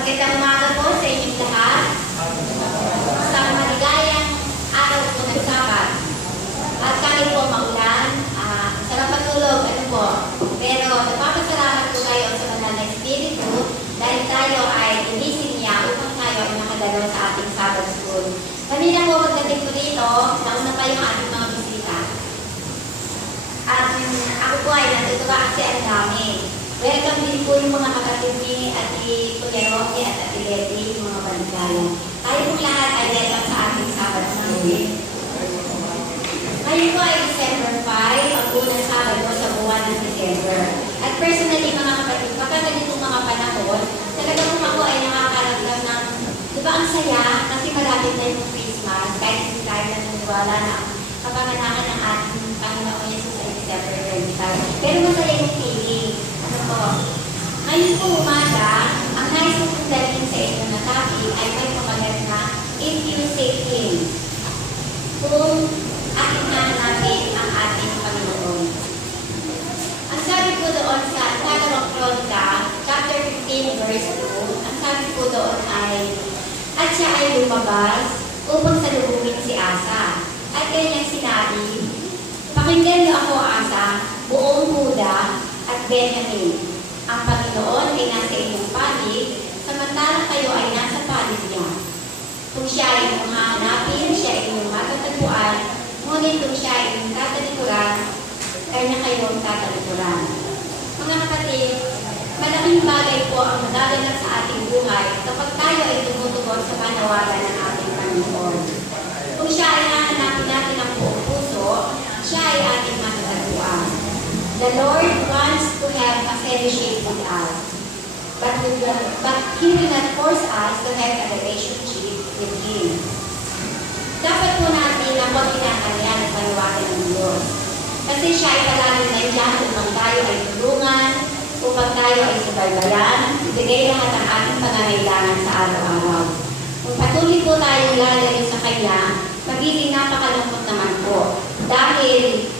Magandang umaga po sa inyong lahat. Isang maligayang araw po ng Sabat. At kahit po maulan, sarap matulog, ano po. Pero nagpapasalamat po tayo sa Banal na Espiritu dahil tayo ay inisip niya upang tayo ay makadalaw sa ating Sabbath School. Kanina po pagdating ko dito, nauna pa yung ating mga bisita. At ako po ay natutuwa kasi ang dami. Welcome din po yung mga kapatid ni Ate Kuya Roque at Ate Letty, yung mga baligaya. Tayo po lahat ay welcome sa ating Sabbath School. Ngayon po ay December 5, ang unang Sabado sa buwan ng December. At personally mga kapatid, pagka ganito mga panahon, talaga po ako ay nakakaramdam ng, di ba ang saya, kasi malapit na yung Christmas, kahit hindi tayo naniniwala na kapanganakan ng ating Panginoon Yesus ay December 25. Pero masaya yung feeling. Ano po? Ngayon po umaga, ang nais kong dalhin sa inyo na topic ay may pamagat na if you say Him. Kung ating nahanapin ang ating Panginoon. Ang sabi po doon sa Tagalog Chronica, chapter 15, verse 2, ang sabi po doon ay, at siya ay lumabas upang salubungin si Asa. At kanyang sinabi, pakinggan niyo ako, Asa, buong Huda at Benjamin. Ang Panginoon ay nasa inyong panig, samantalang kayo ay nasa panig niya. Kung siya ay inyong hahanapin, siya ay inyong matatagpuan, ngunit kung siya ay inyong tatalikuran, kanya kayong tatalikuran. Mga kapatid, malaking bagay po ang nagaganap sa ating buhay kapag tayo ay tumutugon sa panawagan ng ating Panginoon. Kung siya ay hahanapin natin ang buong puso, siya ay ating matatagpuan. The Lord wants to have a fellowship with us, but He will not force us to have a relationship with Him. Dapat po natin na pagkinakalyan ang panawagan ng Diyos. Kasi siya ay palaging nandiyan upang tayo ay tulungan, upang tayo ay subaybayan, ibigay lahat ang ating pangangailangan sa araw-araw. Kung patuloy po tayong lalayo sa Kanya, magiging napakalungkot naman po. Dahil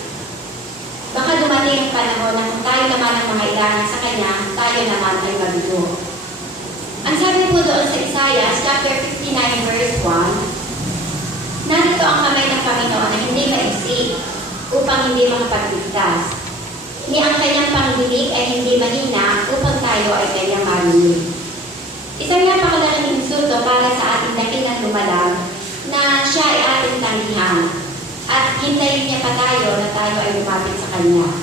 baka dumating ang panahon na kung tayo naman ang mangailangan sa Kanya, tayo naman ay mabigo. Ang sabi po doon sa Isaiah, chapter 59, verse 1, narito ang kamay ng Panginoon na hindi maiksi upang hindi makapagligtas. Ni ang kanyang pangdilig ay hindi mahina upang tayo ay kanyang marinig. Isang napakalaking insulto para sa ating dakilang lumalang na siya ay ating tanggihan at hintayin niya pa tayo na tayo ay lumapit sa Kanya.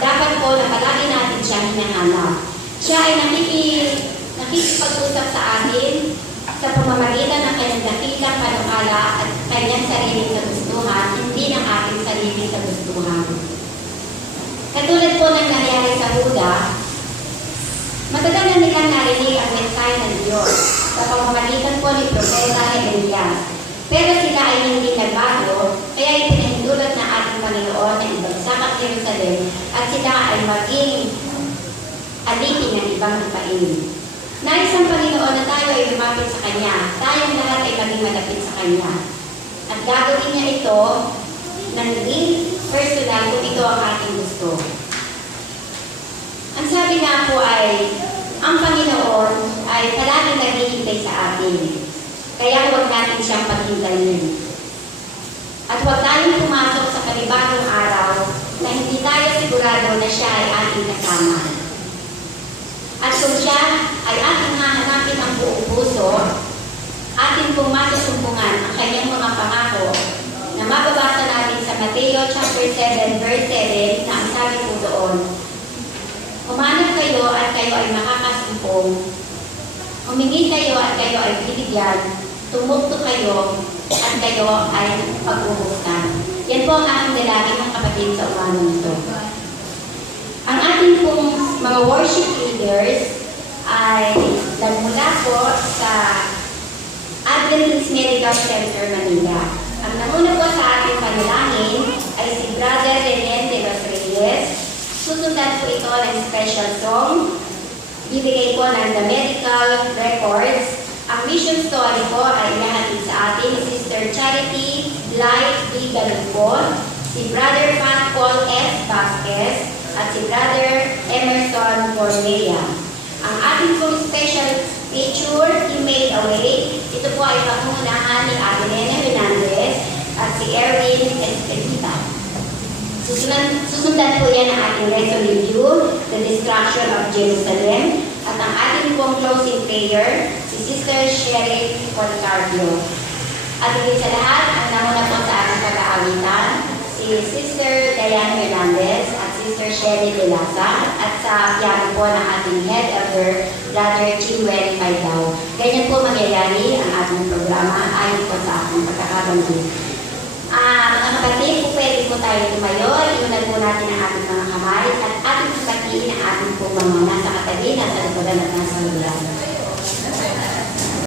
Dapat po na palagi natin siya hinahanap. Siya ay nakikipag-usap sa atin sa pamamagitan ng kanyang dakilang panukala at kanyang sariling kagustuhan, hindi ng ating sariling kagustuhan. Katulad po ng nangyari sa Huda, matagal na nilang narinig ang mensahe ng Diyos sa pamamagitan po ni Propeta Elias. Pero sila ay hindi nagbago, kaya ipinahintulot na ating Panginoon na ibagsak ang Jerusalem at sila ay maging alipin ng ibang lupain. Nais ang Panginoon na tayo ay lumapit sa Kanya, tayong lahat ay maging malapit sa Kanya. At gagawin niya ito ng naging personal kung ito ang ating gusto. Ang sabi nga po ay, ang Panginoon ay palaging naghihintay sa atin. Kaya huwag natin siyang paghintayin. At huwag tayong pumasok sa panibagong araw na hindi tayo sigurado na siya ay ating kasama. At kung siya ay ating hahanapin ang buong puso, ating pong masusumpungan ang kanyang mga pangako na mababasa natin sa Mateo chapter 7 verse 7 na ang sabi po doon, humanap kayo at kayo ay makakasumpong, humingi kayo at kayo ay bibigyan, tumugtog kayo at kayo ay pagbubukan. Yan po ang aking dalangin ng kapatid sa umagang ito. Ang ating pong mga worship leaders ay nagmula po sa Adventist Medical Center, Manila. Ang namuna po sa ating panalangin ay si Brother Renen de los Reyes. Susundan po ito ng special song. Bibigay po ng The Medical Records. Ang mission story po ay ilahatid sa atin ni Sister Charity Light D. Galupon, si Brother Pat Paul S. Vasquez, at si Brother Emerson Cornea. Ang ating pong special Picture, He Made a Way. Ito po ay pangungunahan ni Ate Nene Hernandez at si Erwin Estelita. Susundan po yan ang ating lesson review, The Destruction of Jerusalem, at ang ating pong closing prayer, si Sister Sherry Policarpio. At higit sa lahat, ang namuna po sa ating pag-aawitan, si Sister Diane Hernandez at Sister Sherry Velasa, at sa piano po ng ating head elder, Brother Chimwell Paidao. Ganyan po mangyayari ang ating programa ayon po sa ating pagkakabanggit. Mga kapatid, kung pwede po tayo tumayo, iunan po natin ang ating mga kamay at ating sasakiin ang ating po mga nasa katabi, nasa likuran at nasa lugar.